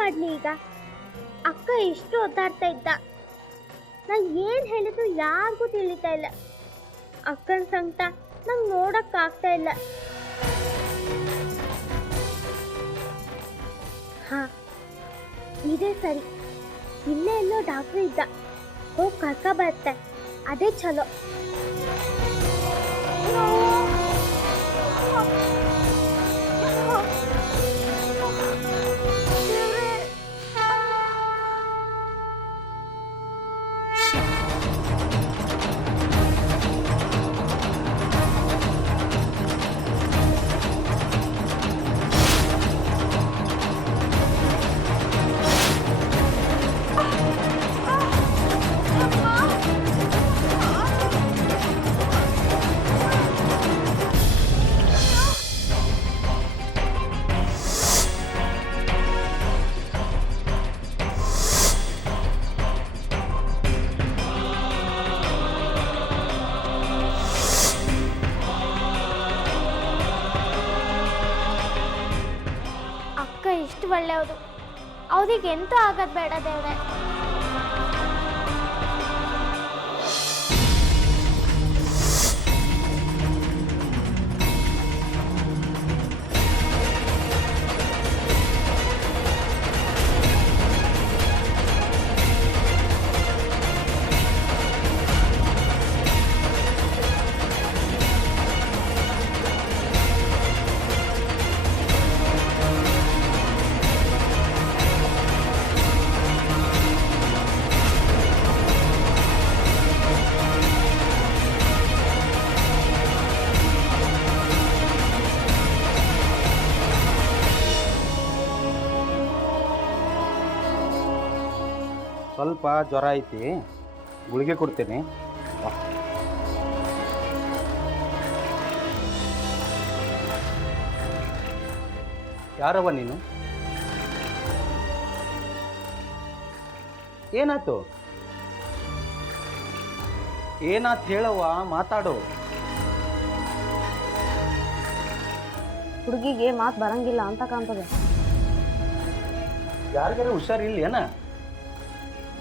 ಮಾಡಲಿ ಈಗ? ಅಕ್ಕ ಎಷ್ಟು ಒದ್ದಾಡ್ತಾ ಇದ್ದ, ನಾ ಏನು ಹೇಳಿದ್ರು ಯಾರಿಗೂ ತಿಳಿತಾ ಇಲ್ಲ. ಅಕ್ಕನ ಸಂಕಟ ನಂಗೆ ನೋಡೋಕ್ಕಾಗ್ತಾ ಇಲ್ಲ. ಹಾಂ, ಇದೇ ಸರಿ. ಇಲ್ಲೇ ಎಲ್ಲೋ ಡಾಕ್ಟ್ರು ಇದ್ದ, ಹೋಗಿ ಕರ್ಕ ಬರುತ್ತೆ, ಅದೇ ಚಲೋ. ಎಷ್ಟು ಒಳ್ಳೆಯದು, ಅವ್ರಿಗೆ ಎಂತೂ ಆಗೋದು ಬೇಡ ದೇವ್ರೆ. ಸ್ವಲ್ಪ ಜ್ವರ ಐತಿ, ಗುಳಿಗೆ ಕೊಡ್ತೀನಿ. ಯಾರವ್ವ ನೀನು? ಏನಾಯ್ತು? ಏನಾಯ್ತು ಹೇಳವ್ವ, ಮಾತಾಡು. ಹುಡುಗಿಗೆ ಮಾತು ಬರಂಗಿಲ್ಲ ಅಂತ ಕಾಣ್ತದೆ. ಯಾರಿಗಾರ ಹುಷಾರಿಲ್ಲ ಏನ?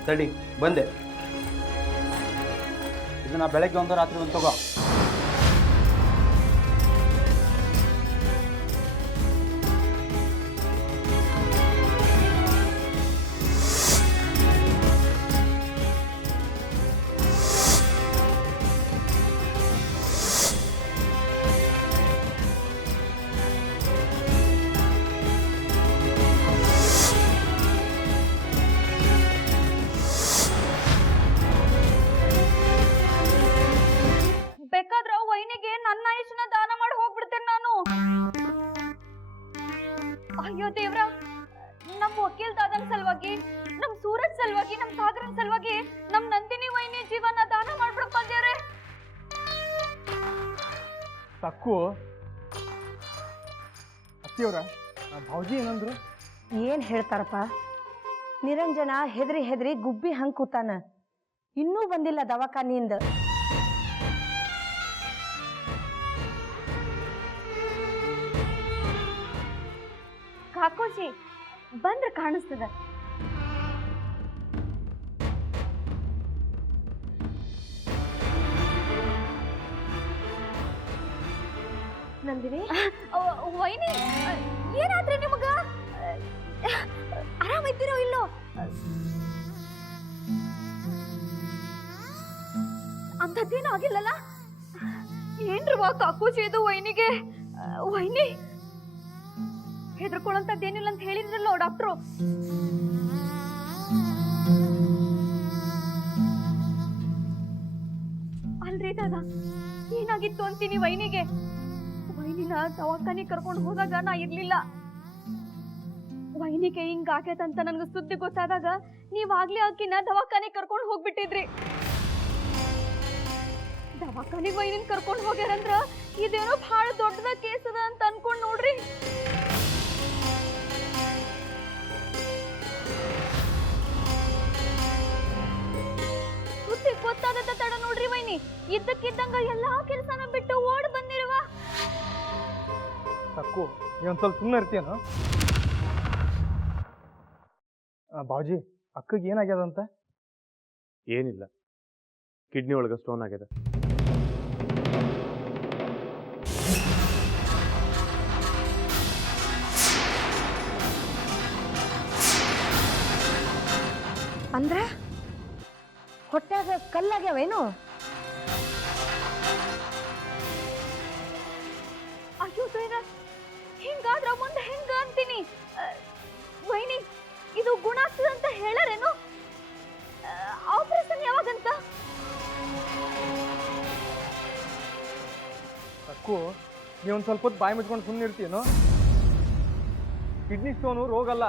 ತಡಿ ಬಂದೆ. ಇದನ್ನ ಬೆಳಗ್ಗೆ ಒಂದು ರಾತ್ರಿ ಒಂದು ತಗೋ. ಅಯ್ಯೋ ದೇವ್ರ, ನಮ್ ವಕೀಲ್ ದಾದನ್ ಸಲುವಾಗಿ, ನಮ್ ಸೂರಜ್ ಸಲುವಾಗಿ, ನಮ್ ಸಾಗರನ್ ಸಲುವಾಗಿ ನಮ್ ನಂದಿನಿ ವೈನಿ ಜೀವನ ದಾನ ಮಾಡ್ಬಿಡಕ್ ಬಂದೇವ್ರೆ. ತಕ್ಕು ಅತ್ತಿಯವ್ರ, ಭಾವಜಿ ಏನಂದ್ರು? ಏನ್ ಹೇಳ್ತಾರಪ್ಪ? ನಿರಂಜನ ಹೆದ್ರಿ ಹೆದ್ರಿ ಗುಬ್ಬಿ ಹಂಗ್ ಕೂತಾನ, ಇನ್ನೂ ಬಂದಿಲ್ಲ ದವಾಖಾನಿಯಿಂದ. ಕಾಕೋಜಿ ಬಂದ್ರೆ ಕಾಣಿಸ್ತದ. ನಂದಿನಿ, ವೈನಿ ಏನಾದ್ರಿ ನಿಮಗ? ಆರಾಮಿದ್ದೀರೋ ಇಲ್ಲೋ? ಅಂಥದ್ದೇನು ಆಗಿಲ್ಲಲ್ಲ? ಏನ್ರವಾ ಕಾಕೋಜಿ ಇದು ವೈನಿಗೆ? ವೈನಿ ಹೆದರ್ಕೊಳ್ಳೋಂಥದ್ದೇನಿಲ್ಲ ಅಂತ ಹೇಳಿದ್ರಲ್ಲೋ ಡಾಕ್ಟ್ರು. ಅಲ್ರಿ ದಾದಾ, ಏನಾಗಿತ್ತು ಅಂತೀನಿ ವೈನಿಗೆ? ವೈನಿನ ದವಾಖಾನೆ ಕರ್ಕೊಂಡು ಹೋದಾಗ ನಾ ಇರ್ಲಿಲ್ಲ. ವೈನಿಗೆ ಹಿಂಗ ಆಗೈತಂತ ನನ್ಗೆ ಸುದ್ದಿ ಗೊತ್ತಾದಾಗ ನೀವಾಗ್ಲೇ ಆಕಿನ ದವಾಖಾನೆ ಕರ್ಕೊಂಡು ಹೋಗ್ಬಿಟ್ಟಿದ್ರಿ. ದವಾಖಾನಿಗೆ ವೈನಿನ್ ಕರ್ಕೊಂಡು ಹೋಗ್ಯಾರಂದ್ರ ಇದೇನೋ ಬಹಳ ದೊಡ್ಡದ ಕೇಸ್ ಅದ ಅಂತ ಅನ್ಕೊಂಡ್ ನೋಡ್ರಿ. ಸುದ್ದಿ ಗೊತ್ತಾದ ತಡ ನೋಡ್ರಿ ವೈನಿ, ಇದ್ದಕ್ಕಿದ್ದಂಗ ಎಲ್ಲಾ ಕೆಲಸನ ಬಿಟ್ಟು ಓಡ್ ಬಂದಿರುವ. ತಕ್ಕು, ನೀವೊಂದು ಸ್ವಲ್ಪ ಸುಮ್ಮನೆ ಇರ್ತೀಯನ? ಭಾವಜಿ ಅಕ್ಕಗೆ ಏನಾಗ್ಯದಂತ? ಏನಿಲ್ಲ, ಕಿಡ್ನಿ ಒಳಗೆ ಸ್ಟೋನ್ ಆಗಿದೆ. ಅಂದ್ರೆ ಹೊಟ್ಯಾಗ ಕಲ್ಲಾಗ್ಯಾವೇನು? ಅಯ್ಯೋ ದೇವ್ರ, ಹಿಂಗಾದ್ರ ಮುಂದೆ ಹೆಂಗ ಅಂತೀನಿ. ವೈನಿ, ಇದು ಗುಣ ಆಗ್ತದಂತ ಹೇಳರೇನು? ಆಪರೇಷನ್ ಯಾವಾಗಂತ? ಅಕ್ಕು, ನೀವೊಂದು ಸ್ವಲ್ಪ ಹೊತ್ತು ಬಾಯಿ ಮುಚ್ಕೊಂಡು ಸುಮ್ಮನೆ ಇರ್ತೀನೋ? ಕಿಡ್ನಿ ಸ್ಟೋನು ರೋಗ ಅಲ್ಲ.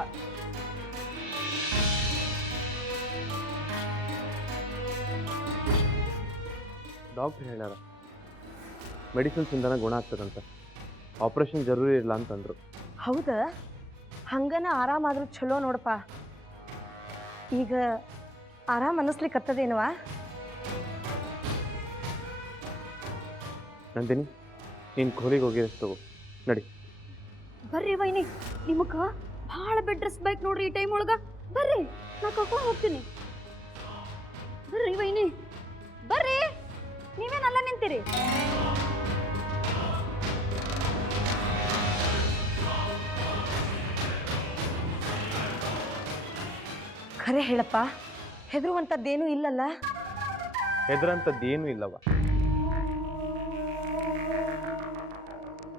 ಡಾಕ್ಟರ್ ಹೇಳ್ಯಾರ ಮೆಡಿಸಿನ್ಸ್ ಇಂದನ ಗುಣ ಆಗ್ತದಂತ, ಆಪರೇಷನ್ ಜರೂರಿ ಇಲ್ಲ ಅಂತಂದ್ರು. ಹೌದಾ? ಹಂಗನ ಆರಾಮಾದ್ರೂ ಚಲೋ ನೋಡಪ್ಪ. ಈಗ ಆರಾಮ್ ಅನ್ನಿಸ್ಲಿಕ್ಕತ್ತದೇನವಾ? ನಂದಿನಿ, ನೀನು ಕೋಲಿಗೆ ಹೋಗಿರಷ್ಟು ನಡಿ. ಬರ್ರಿ ವೈನಿ, ನಿಮಗ ಭಾಳ ಬೆಡ್ ರೆಸ್ಟ್ ಬೇಕು ನೋಡ್ರಿ ಈ ಟೈಮ್ ಒಳಗ. ಬರ್ರಿ, ನಾ ಕರ್ಕೊಂಡು ಹೋಗ್ತೀನಿ. ಬರ್ರಿ ವೈನಿ, ಬರ್ರಿ. ನೀವೇನಲ್ಲ ನಿಂತೀರಿ? ಖರೆ ಹೇಳಪ್ಪ, ಹೆದರುವಂಥದ್ದೇನೂ ಇಲ್ಲಲ್ಲ? ಹೆದರಂಥದ್ದೇನೂ ಇಲ್ಲವ.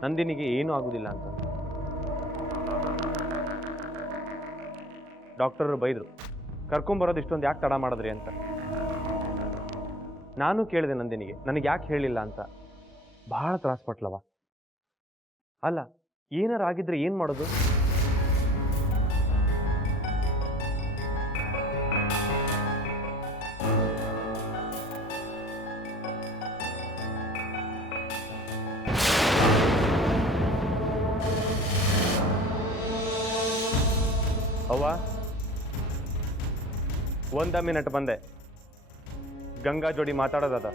ನಂದಿನಿಗೆ ಏನೂ ಆಗುದಿಲ್ಲ ಅಂತ ಡಾಕ್ಟರ್ ಬೈದ್ರು. ಕರ್ಕೊಂಬರೋದು ಇಷ್ಟೊಂದು ಯಾಕೆ ತಡ ಮಾಡಿದ್ರಿ ಅಂತ. ನಾನು ಕೇಳಿದೆ ನಂದಿನಿಗೆ, ನನಗೆ ಯಾಕೆ ಹೇಳಿಲ್ಲ ಅಂತ. ಬಹಳ ತ್ರಾಸ ಪಟ್ಲವ. ಅಲ್ಲ, ಏನಾರು ಆಗಿದ್ರೆ ಏನು ಮಾಡೋದು? ಅವ್ವ, 1 ಮಿನಿಟ್ ಬಂದೆ. ಗಂಗಾ ಜೋಡಿ ಮಾತಾಡೋದದ.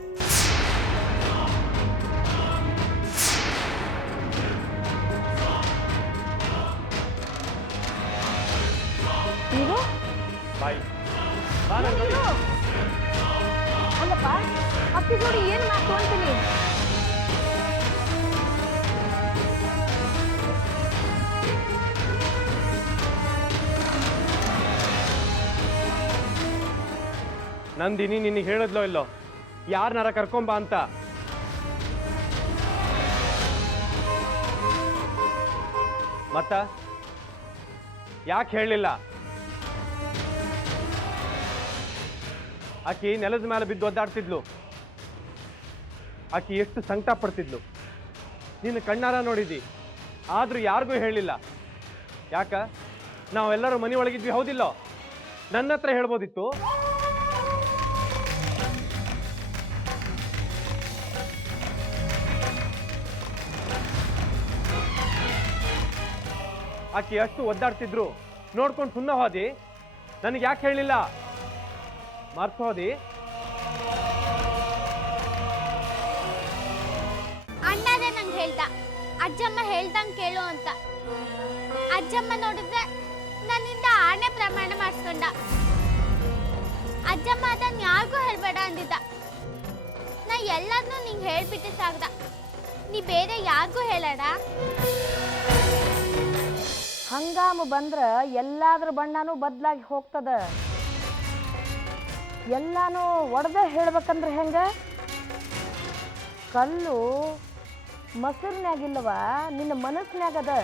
ನೀವು ಬಾಯ್ ಬಾ ನನ್ ಜೋಡಿ. ಅಲ್ಲಪ್ಪ, ಅತ್ತಿ ಜೋಡಿ ಏನು ಮಾತು ಅಂತೀನಿ? ನಂದಿನಿ ನಿನಗೆ ಹೇಳಿದ್ಲೋ ಇಲ್ಲೋ ಯಾರನ್ನಾರ ಕರ್ಕೊಂಬ ಅಂತ? ಮತ್ತ ಯಾಕೆ ಹೇಳಲಿಲ್ಲ? ಆಕಿ ನೆಲದ ಮೇಲೆ ಬಿದ್ದು ಒದ್ದಾಡ್ತಿದ್ಲು. ಆಕಿ ಎಷ್ಟು ಸಂಕಟ ಪಡ್ತಿದ್ಲು ನಿನ್ನ ಕಣ್ಣಾರ ನೋಡಿದಿ. ಆದ್ರೂ ಯಾರಿಗೂ ಹೇಳಿಲ್ಲ. ಯಾಕ? ನಾವೆಲ್ಲರೂ ಮನೆ ಒಳಗಿದ್ವಿ, ಹೌದಿಲ್ಲೋ? ನನ್ನ ಹತ್ರ ಹೇಳ್ಬೋದಿತ್ತು. ಆಕಿ ಅಷ್ಟು ಒದ್ದಾಡ್ತಿದ್ರು ನೋಡ್ಕೊಂಡು ಸುಮ್ಮನೆ ಹೋದಿ. ನನಗೆ ಯಾಕೆ ಹೇಳಿಲ್ಲ? ಮರ್ತು ಹೋದಿ? ಅಣ್ಣದೇ ನಂಗೆ ಹೇಳ್ದ, ಅಜ್ಜಮ್ಮ ಹೇಳ್ದಂಗೆ ಕೇಳು ಅಂತ. ಅಜ್ಜಮ್ಮ ನೋಡಿದ್ರೆ ನನ್ನಿಂದ ಆಣೆ ಪ್ರಮಾಣ ಮಾಡಿಸ್ಕೊಂಡ. ಅಜ್ಜಮ್ಮ ಅದನ್ನ ಯಾರಿಗೂ ಹೇಳ್ಬೇಡ ಅಂದಿದ್ದ. ನಾ ಎಲ್ಲಾದ್ನೂ ನಿಂಗೆ ಹೇಳ್ಬಿಟ್ಟು ಸಾಗ್ದ. ನೀ ಬೇರೆ ಯಾರಿಗೂ ಹೇಳಡ. ಹಂಗಾಮು ಬಂದ್ರ ಎಲ್ಲಾದ್ರ ಬಣ್ಣನೂ ಬದಲಾಗಿ ಹೋಗ್ತದ. ಎಲ್ಲಾನು ಒಡೆದ ಹೇಳ್ಬೇಕಂದ್ರೆ ಹೆಂಗ? ಕಲ್ಲು ಮೊಸರಿನಾಗಿಲ್ಲವ, ನಿನ್ನ ಮನಸ್ಸಿನಾಗದ.